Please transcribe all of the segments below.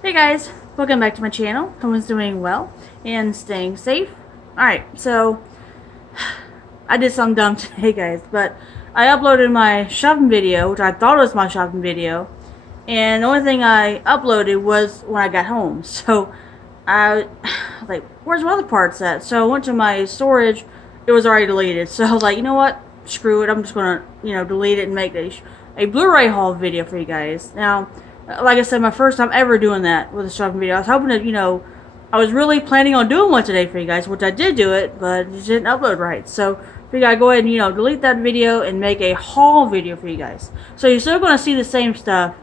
Hey guys, welcome back to my channel. Everyone's doing well and staying safe. Alright, so I did something dumb today, guys, but I uploaded my shopping video, which I thought was my shopping video, and the only thing I uploaded was when I got home. So I was like, where's my other parts at? So I went to my storage, it was already deleted. So I was like, you know what? Screw it, I'm just gonna, delete it and make a Blu-ray haul video for you guys. Now, like I said, my first time ever doing that with a shopping video. I was hoping to, I was really planning on doing one today for you guys, which I did do it, but it didn't upload right. So we gotta go ahead and, delete that video and make a haul video for you guys. So you're still gonna see the same stuff.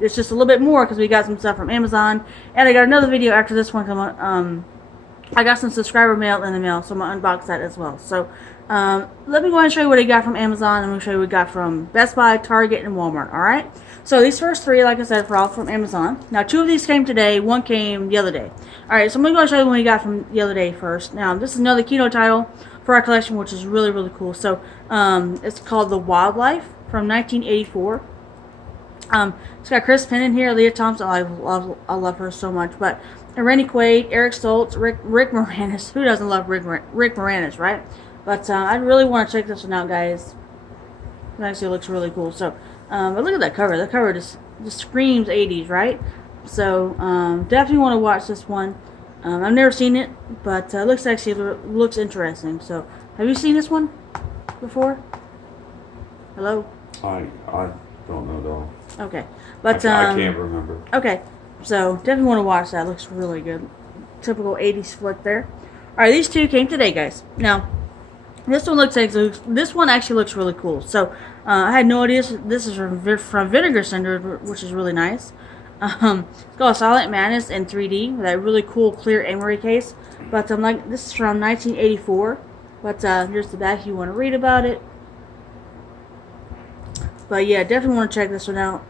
It's just a little bit more because we got some stuff from Amazon, and I got another video after this one coming. I got some subscriber mail in the mail, so I'm gonna unbox that as well. So let me go ahead and show you what I got from Amazon, and I'm gonna show you what we got from Best Buy, Target, and Walmart. All right. So these first three, like I said, are all from Amazon. Now, two of these came today, one came the other day. All right. So I'm gonna go show you what we got from the other day first. Now, this is another keynote title for our collection, which is really, really cool. So it's called The Wildlife from 1984. It's got Chris Penn in here, Leah Thompson. I love her so much. But Randy Quaid, Eric Stoltz, Rick Moranis. Who doesn't love Rick Moranis, right? But I really want to check this one out, guys. It actually looks really cool. So, but look at that cover. The cover just screams 80s, right? So definitely want to watch this one. I've never seen it, but looks interesting. So, have you seen this one before? Hello? I don't know though. Okay, but I can't remember. Okay, so definitely want to watch that. It looks really good. Typical 80s flick there. All right, these two came today, guys. Now, this one actually looks really cool. So I had no idea this is from Vinegar Syndrome, which is really nice. It's called Silent Madness in 3D with that really cool clear emery case. But this is from 1984. But here's the back if you want to read about it. But yeah, definitely want to check this one out.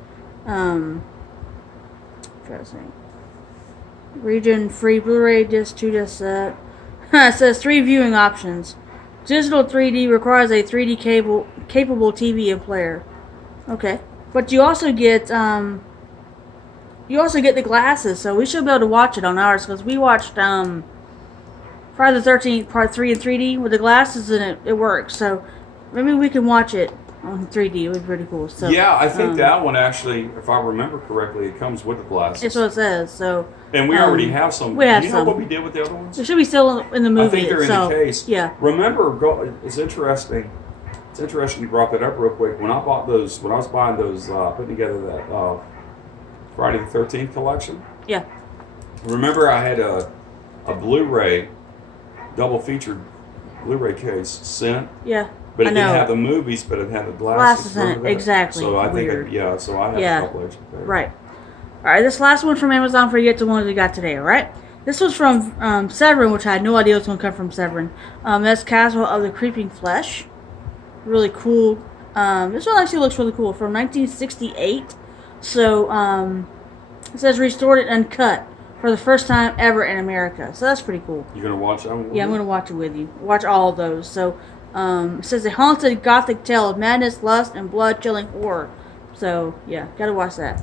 Interesting. Region free Blu-ray disc 2 disc set. It says 3 viewing options. Digital 3D requires a 3D capable TV and player. Okay, but you also get the glasses, so we should be able to watch it on ours because we watched Friday the 13th Part 3 in 3D with the glasses and it works. So maybe we can watch it on 3D. It would be pretty cool. So yeah, I think that one actually, if I remember correctly, it comes with the glasses. That's what it says. So and we already have some. We have you some. know what we did with the other ones? It should be still in the movie. I think they're itself. in the case. Yeah. Remember, it's interesting. It's interesting you brought that up real quick. When I was buying those, putting together that Friday the 13th collection. Yeah. Remember, I had a Blu-ray double featured Blu-ray case sent. Yeah. But it didn't have the movies, but it had the glasses in it. Exactly. So I Weird. think, so I have a couple extra pairs. Right. Alright, this last one from Amazon before you get to the ones we got today, alright? This was from Severin, which I had no idea was going to come from Severin. That's Castle of the Creeping Flesh. Really cool. This one actually looks really cool. From 1968. So, it says restored and uncut for the first time ever in America. So that's pretty cool. You're going to watch that one with Yeah, I'm going to watch it with you. Watch all of those. So, it says a haunted gothic tale of madness, lust, and blood-chilling horror. So, yeah, gotta watch that.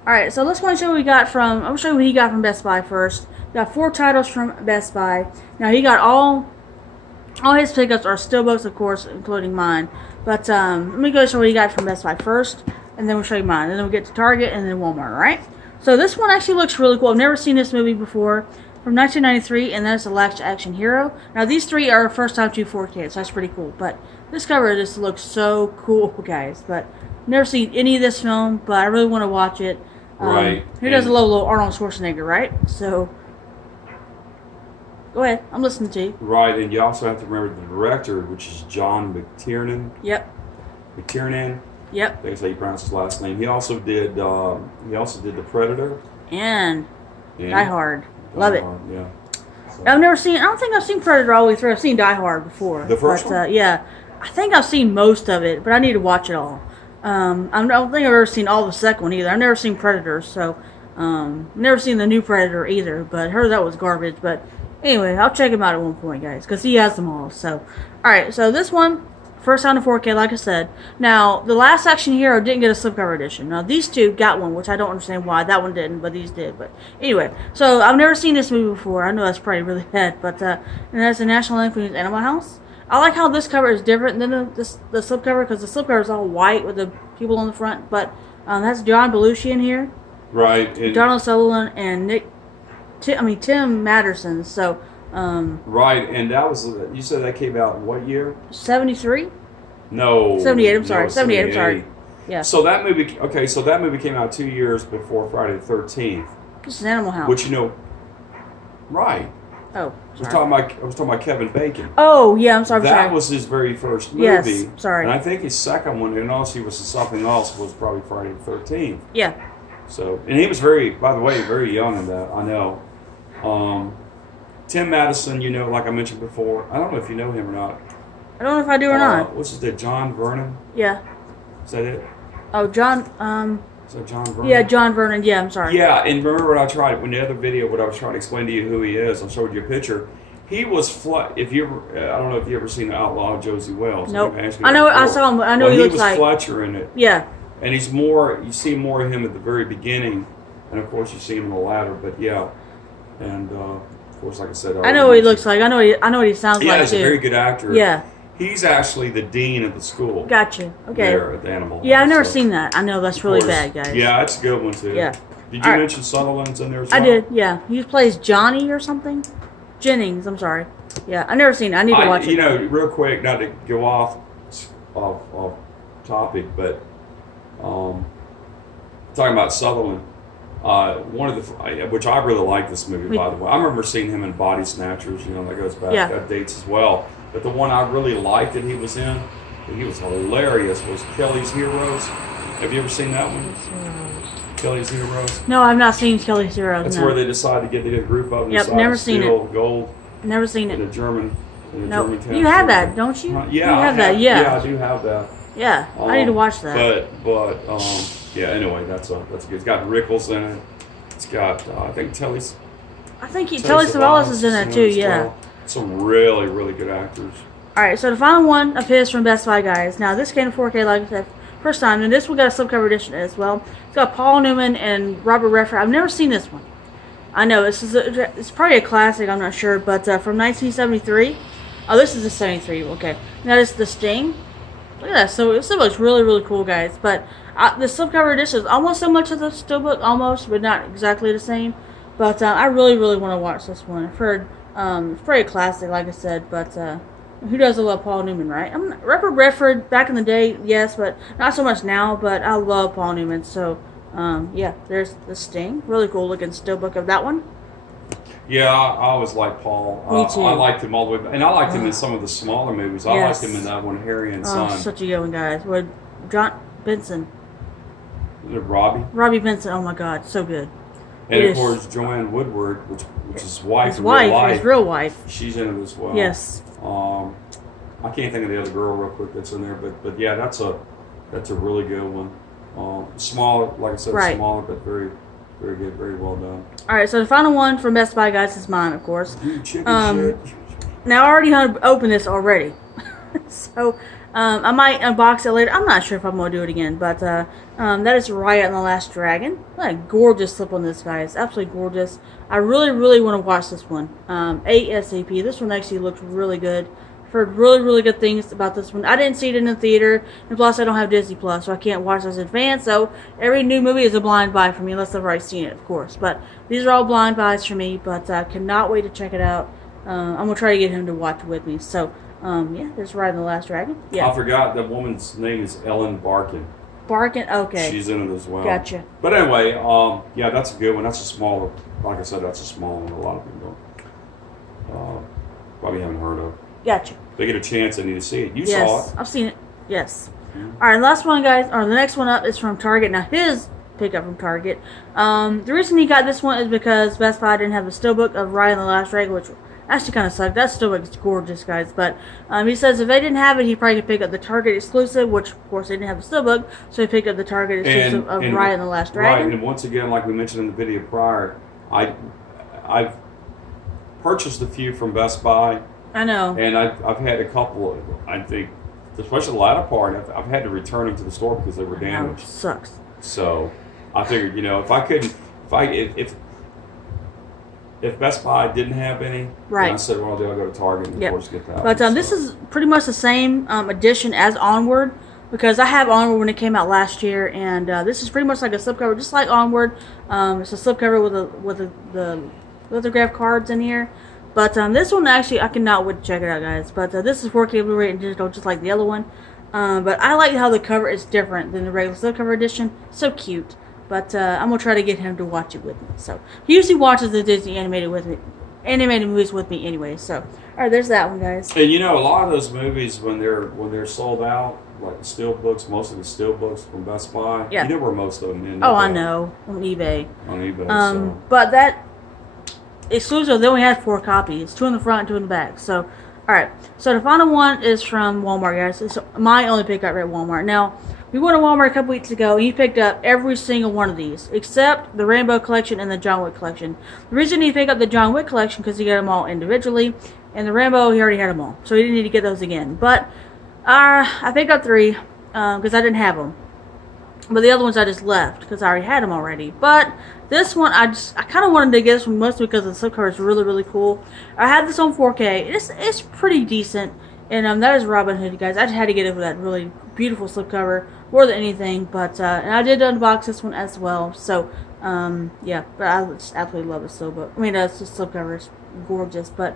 Alright, so let's go and show what we got from... I'm going to show you what he got from Best Buy first. We got 4 titles from Best Buy. Now, he got all his pickups are steelbooks, of course, including mine. But, let me go show what he got from Best Buy first, and then we'll show you mine. And then we'll get to Target and then Walmart, alright? So, this one actually looks really cool. I've never seen this movie before. From 1993, and that's The Last Action Hero. Now, these 3 are first time to 4K, so that's pretty cool. But this cover just looks so cool, guys. But never seen any of this film, but I really want to watch it. Right. Who doesn't love little Arnold Schwarzenegger, right? So, go ahead. I'm listening to you. Right, and you also have to remember the director, which is John McTiernan. Yep. McTiernan. Yep. I think that's how you pronounce his last name. He also did The Predator. And Die Hard. Love it. Yeah. So. I don't think I've seen Predator all the way through. I've seen Die Hard before. The first one? Yeah. I think I've seen most of it, but I need to watch it all. I don't think I've ever seen all the second one either. I've never seen Predator, so never seen the new Predator either, but heard that was garbage. But anyway, I'll check him out at one point, guys, because he has them all. So, alright, so this one first time in 4K, like I said. Now, the last Action Hero didn't get a slipcover edition. Now, these two got one, which I don't understand why. That one didn't, but these did. But anyway, so I've never seen this movie before. I know that's probably really bad, but and that's the National Lampoon's Animal House. I like how this cover is different than the slipcover, because the slipcover is all white with the people on the front. But that's John Belushi in here, right? Donald Sutherland and Tim Matterson. So. Right, and that was, you said that came out in what year? 73? No. 78, I'm sorry. 78, I'm sorry. Yeah. So that movie came out 2 years before Friday the 13th. This is Animal House. Which, right. Oh, sorry. I was talking about Kevin Bacon. Oh, yeah, I'm sorry. That was his very first movie. Yes, sorry. And I think his second one, and also he was something else, was probably Friday the 13th. Yeah. So, and he was by the way, very young in that, I know. Tim Madison, like I mentioned before. I don't know if you know him or not. I don't know if I do or not. What's his name? John Vernon? Yeah. Is that it? Oh, John, Is that John Vernon? Yeah, John Vernon. Yeah, I'm sorry. Yeah, and remember when the other video, when I was trying to explain to you who he is, I showed you a picture. He was I don't know if you ever seen Outlaw Josie Wells. Nope. I know, I saw him. I know he looks like. He was Fletcher in it. Yeah. And you see more of him at the very beginning, and of course you see him in the latter, but yeah. And, of course, like I said, I know what he looks like. I know what he sounds like. Yeah, he's too. a very good actor. Yeah. He's actually the dean of the school. Gotcha. Okay. There at the Animal House. Yeah, I've never seen that. I know that's really bad, guys. Yeah, it's a good one too. Yeah. Did you mention Sutherland's in there as well? I did. Yeah, he plays Johnny or something. Jennings. I'm sorry. Yeah, I've never seen it. I need to watch it. Real quick, not to go off topic, but talking about Sutherland. One of the which I really like this movie, by the way. I remember seeing him in Body Snatchers. That goes back. Yeah. That dates as well. But the one I really liked that he was in, and he was hilarious, was Kelly's Heroes. Have you ever seen that one? Kelly's Heroes. No, I've not seen Kelly's Heroes. That's where they decide to get a group of them. Yep, never seen it. Gold. Never seen it. In a German town. You have that, don't you? Yeah, you have that. Yeah. Yeah, I do have that. Yeah, I need to watch that. But yeah. Anyway, that's good. It's got Rickles in it. It's got I think Telly Savalas is in it too. Yeah. Well. Some really, really good actors. Alright, so the final one of his from Best Buy, guys. Now, this came to 4K, like I said, first time, and this one got a slipcover edition as well. It's got Paul Newman and Robert Redford. I've never seen this one. I know, it's probably a classic, I'm not sure, but from 1973. Oh, this is the 73, okay. That is The Sting. Look at that, so this looks really, really cool, guys. But the slipcover edition is almost so much of the steelbook, almost, but not exactly the same. But I really, really want to watch this one. I've heard it's pretty classic, like I said, but who doesn't love Paul Newman, right? Robert Redford, back in the day, yes, but not so much now, but I love Paul Newman, so, yeah, there's The Sting. Really cool looking steelbook of that one. Yeah, I always liked Paul. Me too. I liked him all the way, and I liked him in some of the smaller movies. I liked him in that one, Harry and Son. Such a good one, guys. With John Benson. Robbie Benson, oh my God, so good. And of course, Joanne Woodward, which is his wife. His real wife. She's in it as well. Yes. I can't think of the other girl real quick that's in there, but yeah, that's a really good one. Smaller, like I said, smaller, but very, very good, very well done. All right, so the final one from Best Buy, guys, is mine, of course. Shit. Now I already opened this already, so I might unbox it later. I'm not sure if I'm gonna do it again, but that is Raya and the Last Dragon. What a gorgeous slip on this, guys! Absolutely gorgeous. I really, really want to watch this one ASAP. This one actually looks really good. I've heard really, really good things about this one. I didn't see it in the theater, and plus I don't have Disney Plus, so I can't watch this in advance. So every new movie is a blind buy for me, unless I've already seen it, of course. But these are all blind buys for me. But I cannot wait to check it out. I'm gonna try to get him to watch with me. So. Yeah, there's Raya and the Last Dragon. Yeah. I forgot the woman's name is Ellen Barkin. Barkin, okay. She's in it as well. Gotcha. But anyway, yeah, that's a good one. That's a smaller, like I said, that's a small one. A lot of people probably haven't heard of. Gotcha. If they get a chance, they need to see it. You saw it. I've seen it. Yes. Mm-hmm. All right, last one, guys, or the next one up is from Target. Now, his pickup from Target. The reason he got this one is because Best Buy didn't have the steelbook of Raya and the Last Dragon, which actually kind of sucked. That steelbook is gorgeous, guys. But he says if they didn't have it, he probably could pick up the Target exclusive, which, of course, they didn't have the steelbook, so he picked up the Target exclusive of Raya and the Last Dragon. Right, and once again, like we mentioned in the video prior, I've purchased a few from Best Buy. I know. And I've had a couple, I think especially the latter part, I've had to return them to the store because they were damaged. It sucks. So I figured, if I couldn't, if Best Buy didn't have any, right, I said, well, I'll go to Target and of course get that. But this is pretty much the same edition as Onward, because I have Onward when it came out last year, and this is pretty much like a slipcover, just like Onward. It's a slipcover with the lithograph cards in here. But this one actually, I cannot wait to check it out, guys. But this is 4K Blu-ray and digital, just like the other one. But I like how the cover is different than the regular slipcover edition. So cute. But I'm gonna try to get him to watch it with me. So he usually watches the Disney animated movies with me anyway. So all right, there's that one, guys. And a lot of those movies when they're sold out, like the steel books, most of the steel books from Best Buy. Yeah. You know where most of them end. Oh, I know, on eBay. On eBay. But that exclusive, they only had 4 copies, 2 in the front and 2 in the back. So all right, so the final one is from Walmart, guys. It's my only pickup at Walmart. Now, we went to Walmart a couple weeks ago, and he picked up every single one of these, except the Rainbow Collection and the John Wick Collection. The reason he picked up the John Wick Collection because he got them all individually, and the Rainbow, he already had them all, so he didn't need to get those again. But I picked up 3 because I didn't have them. But the other ones I just left because I already had them already. But this one, I kind of wanted to get this one mostly because the slipcover is really, really cool. I had this on 4K. It's pretty decent. And that is Robin Hood, guys. I just had to get it for that really beautiful slipcover more than anything. But and I did unbox this one as well. So yeah, but I just absolutely love it still. But I mean, it's just slipcover. It's gorgeous. But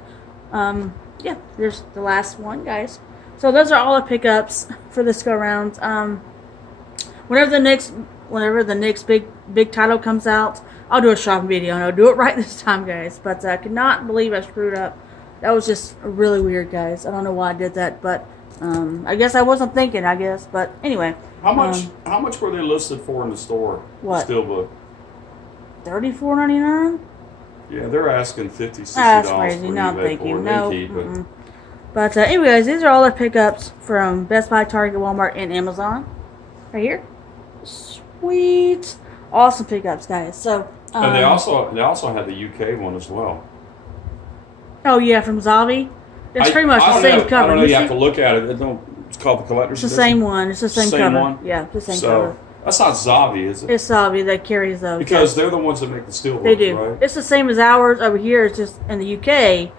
yeah, there's the last one, guys. So those are all the pickups for this go round. Whenever the next big title comes out, I'll do a shopping video, and I'll do it right this time, guys. But I could not believe I screwed up. That was just really weird, guys. I don't know why I did that, but I guess I wasn't thinking, I guess. But anyway. How much were they listed for in the store? What? The Steelbook. $34.99? Yeah, they're asking $50, $60 that's crazy. for No, eBay thank you. No. But anyways, these are all the pickups from Best Buy, Target, Walmart, and Amazon. Right here. Sweet. Awesome pickups, guys. So and they also had the UK one as well. Oh yeah, from Zavi. It's pretty much the same cover. I don't know. You have to look at it. It's called the collector's edition. It's the edition. same one. It's the same cover. One? Yeah, the same cover. That's not Zavi, is it? It's Zavi that carries those. Because they're the ones that make the steelbooks, they do. Right? It's the same as ours over here. It's just in the UK.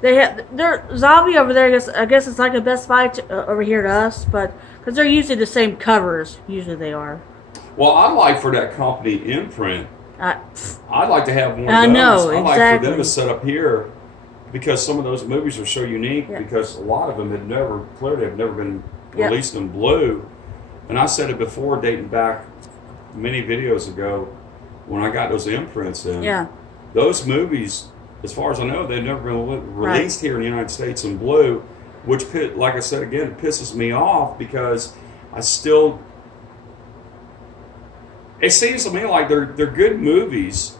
They're Zavi over there. I guess it's like a Best Buy over here to us, but because they're usually the same covers. Usually they are. Well, I'd like for that company imprint. I'd like to have one of those. I know, I'd exactly. like for them to set up here because some of those movies are so unique because a lot of them have never been released in blue. And I said it before, dating back many videos ago, when I got those imprints in. Yeah. Those movies, as far as I know, they've never been released here in the United States in blue, which, like I said again, pisses me off because I still... It seems to me like they're good movies,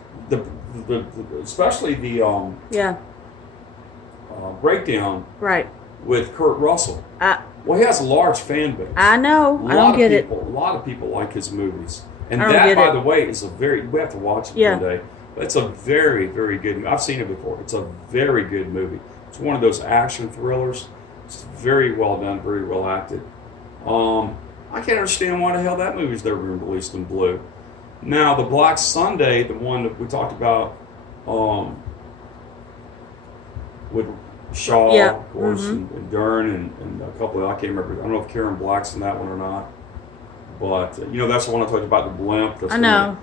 especially the breakdown with Kurt Russell. Well, he has a large fan base. I know. I don't get it. A lot of people like his movies, and that, by the way, is we have to watch it one day. But it's a very, very good. I've seen it before. It's a very good movie. It's one of those action thrillers. It's very well done, very well acted. I can't understand why the hell that movie's never been released in blue. Now, the Black Sunday, the one that we talked about with Shaw, of course, and Dern, and a couple of, I can't remember, I don't know if Karen Black's in that one or not. But, that's the one I talked about, the blimp. That's I know.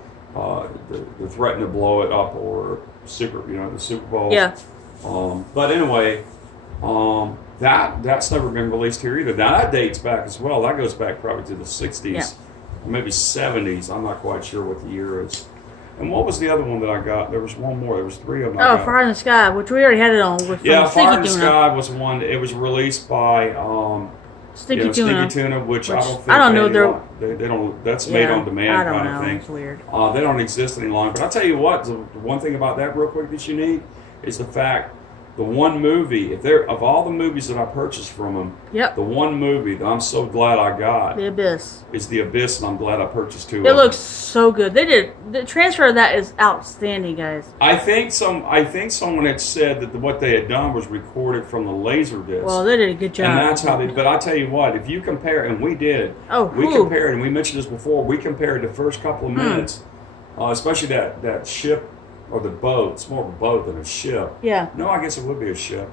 They're threatening to blow it up or the Super Bowl. Yeah. But anyway, that's never been released here either. Now that dates back as well. That goes back probably to the 60s, or maybe 70s. I'm not quite sure what the year is. And what was the other one that I got? There was one more. There was 3 of them. Fire in the Sky, which we already had it on. Fire in the Sky was one. It was released by Stinky Tuna, which I don't think I don't know. They don't. That's made on demand kind of thing. It's weird. They don't exist any longer. But I'll tell you what. The one thing about that, real quick, that's unique is the fact The one movie, of all the movies that I purchased from them, Yep. the one movie that I'm so glad I got The Abyss is The Abyss, and I'm glad I purchased 2 of It them. looks so good. The transfer of that is outstanding, guys. I think someone had said that what they had done was recorded from the Laserdisc. Well, they did a good job. And that's how they. But I tell you what, if you compare, and we did, compared, and we mentioned this before. We compared the first couple of minutes, especially that ship or the boat. It's more of a boat than a ship. Yeah. No, I guess it would be a ship.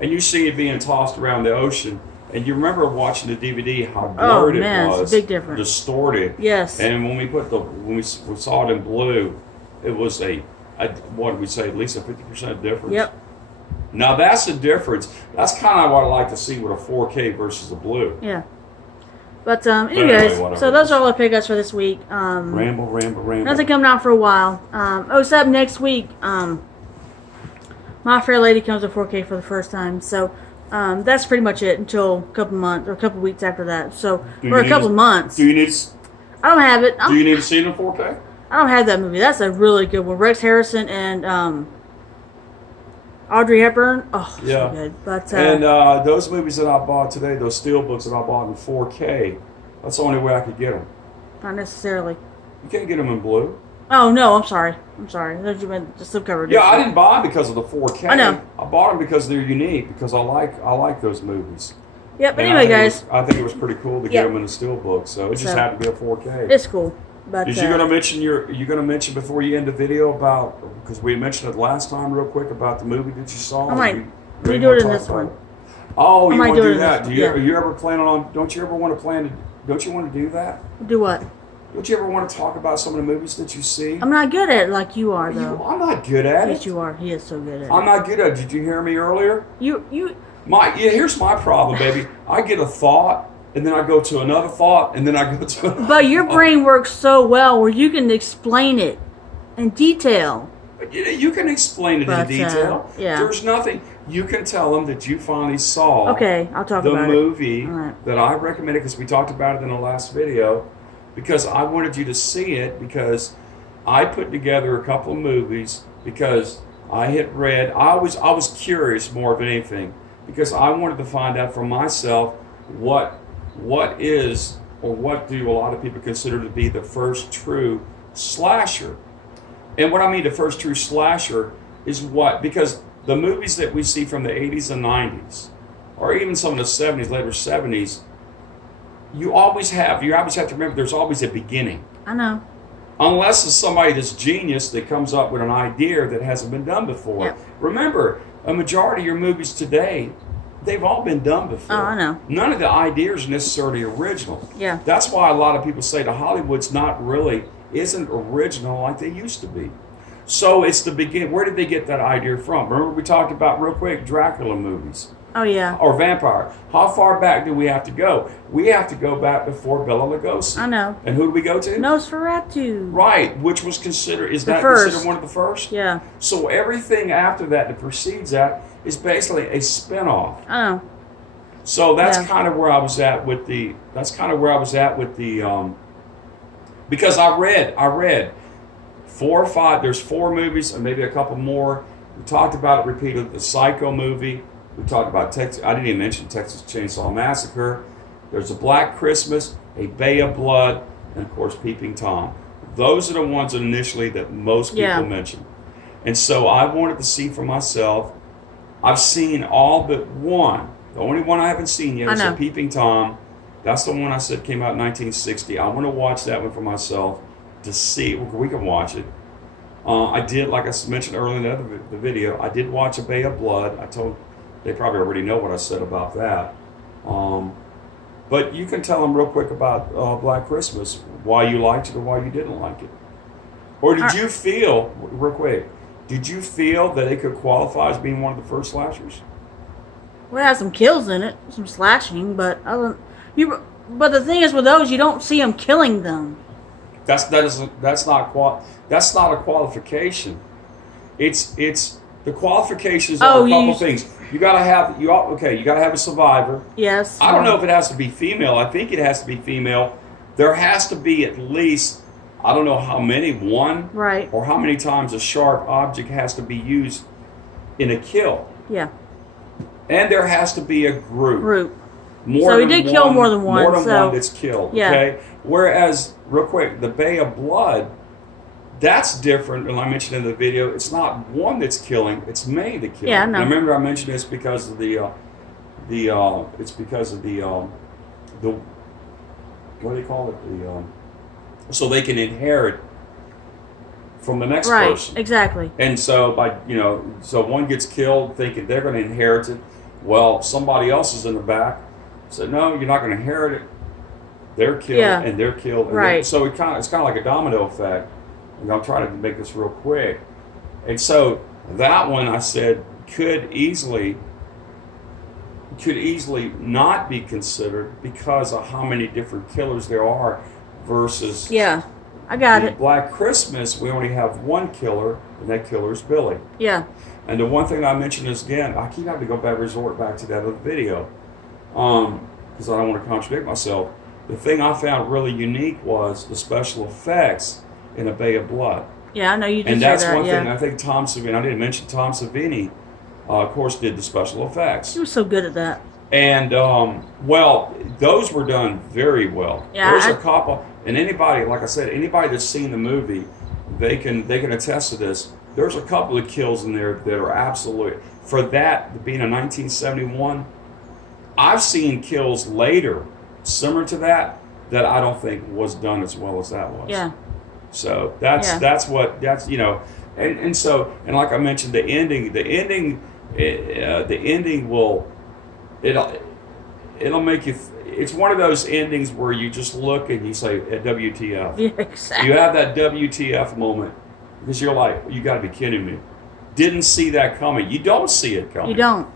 And you see it being tossed around the ocean. And you remember watching the DVD how blurred it was, it's a big difference. Distorted. Yes. And when we saw it in blue, it was what did we say, at least a 50% difference. Yep. Now that's the difference. That's kind of what I like to see with a 4K versus a blue. Yeah. But anyways, so those are all the pickups for this week. Ramble. Nothing coming out for a while. Except next week, My Fair Lady comes to 4K for the first time. So that's pretty much it until a couple months or a couple weeks after that. So for a couple months. Do you need? I don't have it. Do you need to see it in 4K? I don't have that movie. That's a really good one. Rex Harrison and Audrey Hepburn. Oh, yeah. So good. But and those movies that I bought today, those steelbooks that I bought in 4K, that's the only way I could get them. Not necessarily. You can't get them in blue. Oh no, I'm sorry. Those you meant the slipcover. Yeah, I didn't buy them because of the 4K. I know. I bought them because they're unique. Because I like those movies. Yep. But anyway, guys, I think it was pretty cool to get them in a steelbook. So it just had to be a 4K. It's cool. But Are you going to mention before you end the video about, because we mentioned it last time real quick about the movie that you saw? I might redo it in this one. Oh, you want to do that? Are you ever planning on? Don't you want to do that? Do what? Don't you ever want to talk about some of the movies that you see? I'm not good at it like you are, though. I'm not good at it. Yes, you are. He is so good at it. I'm not good at it. Did you hear me earlier? Here's my problem, baby. I get a thought, and then I go to another thought, and then I go to another But your brain works so well where you can explain it in detail. But you can explain it in detail. Yeah. There's nothing. You can tell them that you finally saw Okay, I'll talk about the movie right. that I recommended, because we talked about it in the last video, because I wanted you to see it, because I put together a couple of movies because I had read. I was curious more than anything, because I wanted to find out for myself what is, or what do a lot of people consider to be the first true slasher. And what I mean the first true slasher is because the movies that we see from the 80s and 90s, or even some of the 70s, later 70s, you always have to remember there's always a beginning. I know. Unless it's somebody that's genius that comes up with an idea that hasn't been done before. Yep. Remember, a majority of your movies today, they've all been done before. Oh, I know. None of the ideas are necessarily original. Yeah. That's why a lot of people say that Hollywood's isn't original like they used to be. So it's the beginning. Where did they get that idea from? Remember we talked about real quick Dracula movies. Oh, yeah. Or vampire. How far back do we have to go? We have to go back before Bela Lugosi. I know. And who do we go to? Nosferatu. Right, which was considered one of the first? Yeah. So everything after that precedes that is basically a spin-off. I know. So that's kind of where I was at with the because I read 4 or 5, there's 4 movies and maybe a couple more. We talked about it repeatedly, the Psycho movie. We talked about I didn't even mention Texas Chainsaw Massacre. There's a Black Christmas, a Bay of Blood, and of course Peeping Tom. Those are the ones initially that most people mention. And so I wanted to see for myself. I've seen all but one. The only one I haven't seen yet is a Peeping Tom. That's the one I said came out in 1960. I want to watch that one for myself to see. We can watch it. I did, like I mentioned earlier in the video, I did watch A Bay of Blood. They probably already know what I said about that. But you can tell them real quick about Black Christmas, why you liked it or why you didn't like it. Or did you feel, real quick, that it could qualify as being one of the first slashers? Well, it has some kills in it, some slashing, but But the thing is, with those, you don't see them killing them. That's not a qualification. It's the qualifications are a couple things. You gotta have a survivor. Yes. I don't know if it has to be female. I think it has to be female. There has to be at least, I don't know how many, one, right, or how many times a sharp object has to be used in a kill. Yeah. And there has to be a group. So he did kill more than one. More than one that's killed. Yeah. Okay. Whereas, real quick, the Bay of Blood, that's different. And I mentioned in the video, it's not one that's killing; it's many that kill. Yeah, no. And I remember I mentioned this because of it's because of the what do they call it? So they can inherit from the next person. Right. Exactly. And so so one gets killed thinking they're going to inherit it. Well, somebody else is in the back. Said, no, you're not going to inherit it. They're killed and they're killed. And right. So it's kind of like a domino effect. And I'm trying to make this real quick. And so that one I said could easily not be considered because of how many different killers there are versus I got it. Black Christmas, we only have one killer, and that killer is Billy. Yeah. And the one thing I mentioned is, again, I keep having to resort back to that other video because I don't want to contradict myself. The thing I found really unique was the special effects in A Bay of Blood. Yeah, I know you did. And that's say that, one thing I think Tom Savini, I didn't mention Tom Savini, of course, did the special effects. He was so good at that. And, well, those were done very well. Yeah, There's a couple, and anybody, like I said, anybody that's seen the movie, they can attest to this. There's a couple of kills in there that are absolute. For that being a 1971, I've seen kills later similar to that I don't think was done as well as that was. Yeah. So that's and so like I mentioned, the ending will it'll make you. It's one of those endings where you just look and you say, WTF. Yeah, exactly. You have that WTF moment because you're like, you got to be kidding me. Didn't see that coming. You don't see it coming. You don't.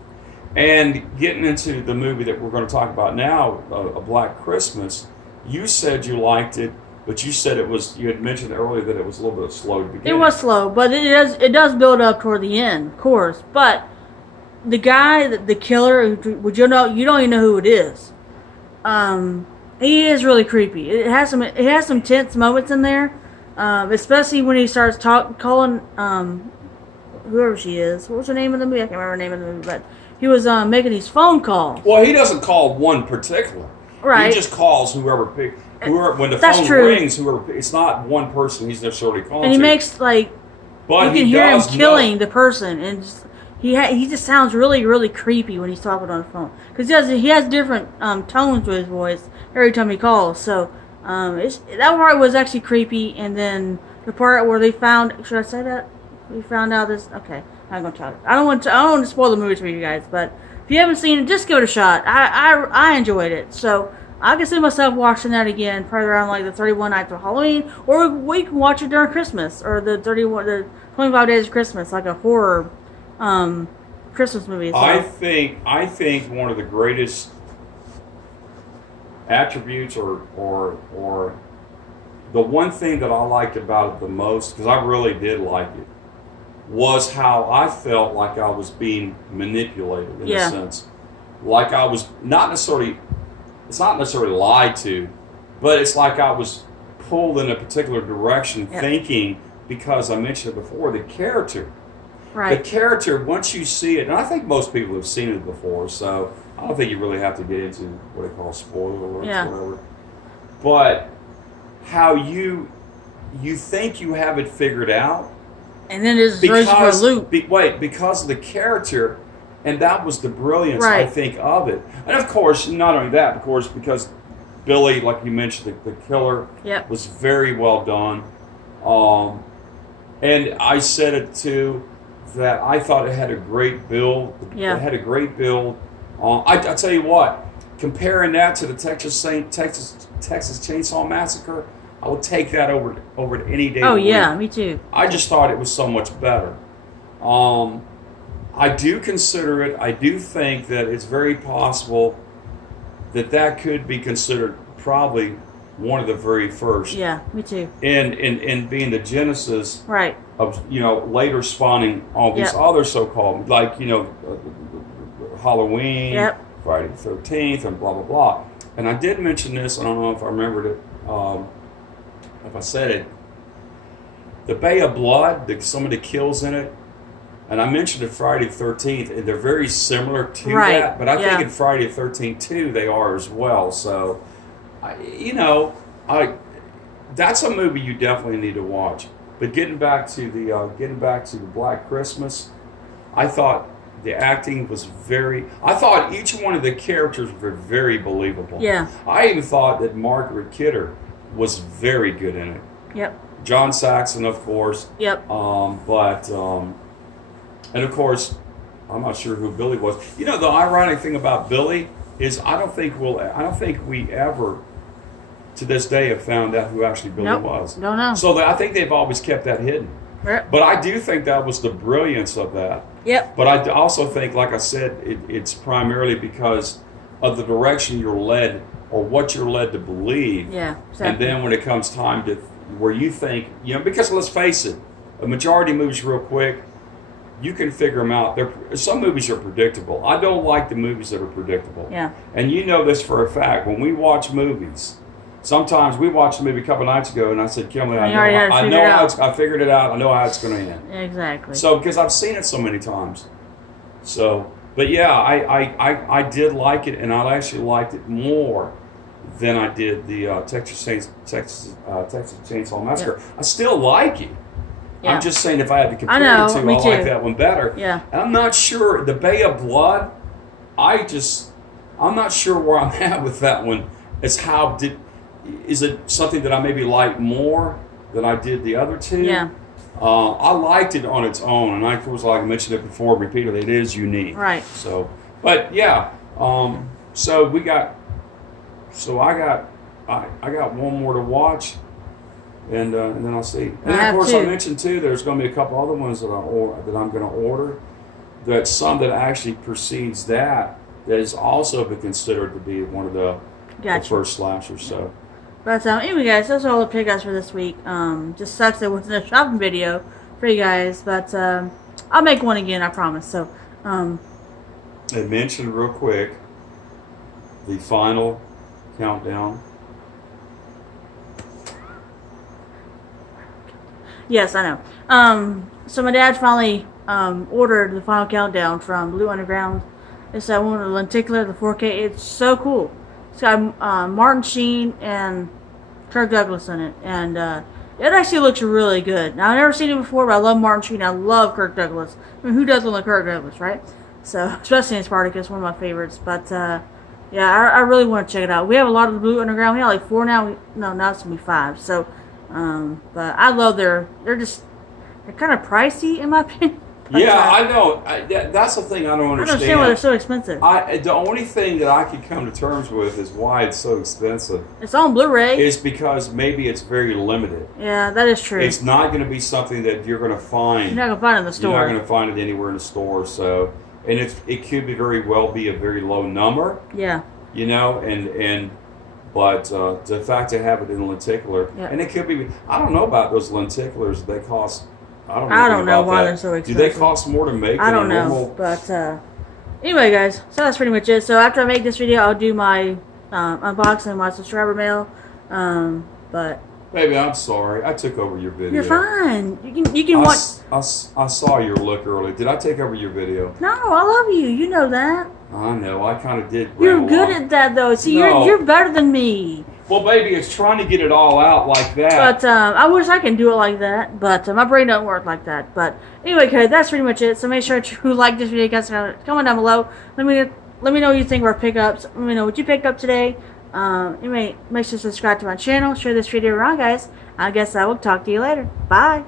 And getting into the movie that we're going to talk about now, A Black Christmas, you said you liked it, but you said you had mentioned earlier that it was a little bit slow to begin. It was slow, but it does build up toward the end, of course. But the guy, the killer, you don't even know who it is. He is really creepy. It has some tense moments in there, especially when he starts calling whoever she is. What was her name in the movie? I can't remember the name of the movie, but he was making these phone calls. Well, he doesn't call one particular. Right. He just calls whoever when the phone rings. It's not one person he's necessarily calling. And he makes but you can hear him killing the person, and he just sounds really, really creepy when he's talking on the phone because he has different tones to his voice every time he calls. So that part was actually creepy, and then the part where they found. Should I say that? We found out this. Okay, I'm gonna tell it. I don't want to spoil the movie for you guys, but if you haven't seen it, just give it a shot. I enjoyed it, so I can see myself watching that again, probably around like the 31 nights of Halloween, or we can watch it during Christmas or the 25 days of Christmas, like a horror Christmas movie. So. I think one of the greatest attributes or the one thing that I liked about it the most, because I really did like it, was how I felt like I was being manipulated in a sense. Like I was it's not necessarily lied to, but it's like I was pulled in a particular direction thinking, because I mentioned it before, the character. Right. The character, once you see it, and I think most people have seen it before, so I don't think you really have to get into what they call spoiler or whatever. But how you think you have it figured out, and then it throws you for a loop. Because of the character, and that was the brilliance, I think, of it. And of course, not only that, of course, because Billy, like you mentioned, the killer was very well done. And I said it too, that I thought it had a great build. It had a great build. I tell you what, comparing that to the Texas Chainsaw Massacre, I would take that over any day. Oh yeah, me too. I just thought it was so much better. I do consider it. I do think that it's very possible that could be considered probably one of the very first. Yeah, me too. And being the genesis of later spawning all these other so-called, like Halloween, Friday the 13th, and blah blah blah. And I did mention this. I don't know if I remembered it. If I said it, the Bay of Blood, some of the kills in it, And I mentioned it Friday the 13th, and they're very similar to Right. that. But I Yeah. think in Friday the 13th too, they are as well. So, that's a movie you definitely need to watch. But getting back to the Black Christmas, I thought the acting was I thought each one of the characters were very believable. Yeah. I even thought that Margaret Kidder was very good in it. Yep. John Saxon, of course. Yep. And of course, I'm not sure who Billy was. You know, the ironic thing about Billy is I don't think we ever, to this day, have found out who actually Billy was. Don't know. So I think they've always kept that hidden. Yep. But I do think that was the brilliance of that. Yep. But I also think, like I said, it's primarily because of the direction you're led or what you're led to believe. Yeah. Exactly. And then when it comes time to where you think, because let's face it, a majority of movies real quick, you can figure them out. Some movies are predictable. I don't like the movies that are predictable. Yeah. And you know this for a fact. When we watch movies, sometimes we watched a movie a couple nights ago, and I said, Kimberly, I figured it out. I know how it's going to end. Exactly. So, because I've seen it so many times. So, but yeah, I did like it, and I actually liked it more than I did the Texas Chainsaw Massacre. Yep. I still like it. Yeah. I'm just saying if I had to compare the two, I like that one better. Yeah. And I'm not sure, the Bay of Blood, I'm not sure where I'm at with that one. Is it something that I maybe like more than I did the other two? Yeah. I liked it on its own, and of course, like I mentioned it before, repeatedly, it is unique. Right. So, but yeah, I got one more to watch, and then I'll see. And of course, I mentioned too, there's going to be a couple other ones that I'm going to order. That some that actually precedes that is also been considered to be one of the first slashers. So. But anyway, guys, that's all the pickups for this week. Just sucks there wasn't a shopping video for you guys, but I'll make one again, I promise. So, and mention real quick the final countdown. Yes, I know. So my dad finally ordered the final countdown from Blue Underground. It's that one with the lenticular, the 4K. It's so cool. It's got Martin Sheen and Kirk Douglas in it, and it actually looks really good. Now, I've never seen it before, but I love Martin Sheen. I love Kirk Douglas. I mean, who doesn't love Kirk Douglas, right? So, especially in Spartacus, one of my favorites. But, yeah, I really want to check it out. We have a lot of the Blue Underground. We have like 4 now. Now it's going to be 5. So, but I love they're kind of pricey, in my opinion. But, yeah, I know. That's the thing I don't understand. I don't understand why they're so expensive. The only thing that I can come to terms with is why it's so expensive. It's on Blu-ray. Is because maybe it's very limited. Yeah, that is true. It's not going to be something that you're going to find. You're not going to find it in the store. You're not going to find it anywhere in the store. So, and it could be very well be a very low number. Yeah. But the fact to have it in lenticular, and it could be. I don't know about those lenticulars. They cost. I don't know why they're so expensive. Do they cost more to make? I don't know, but anyway, guys, so that's pretty much it. So after I make this video, I'll do my unboxing, my subscriber mail. But baby, I'm sorry, I took over your video. You're fine. You can watch. I saw your look earlier. Did I take over your video? No, I love you. You know that. I know. I kind of did. You're good at that, though. See, you're better than me. Well, baby, it's trying to get it all out like that. But I wish I can do it like that. But my brain doesn't work like that. But anyway, guys, that's pretty much it. So make sure to like this video, guys. Comment down below. Let me know what you think of our pickups. Let me know what you picked up today. Anyway, make sure to subscribe to my channel. Share this video around, guys. I guess I will talk to you later. Bye.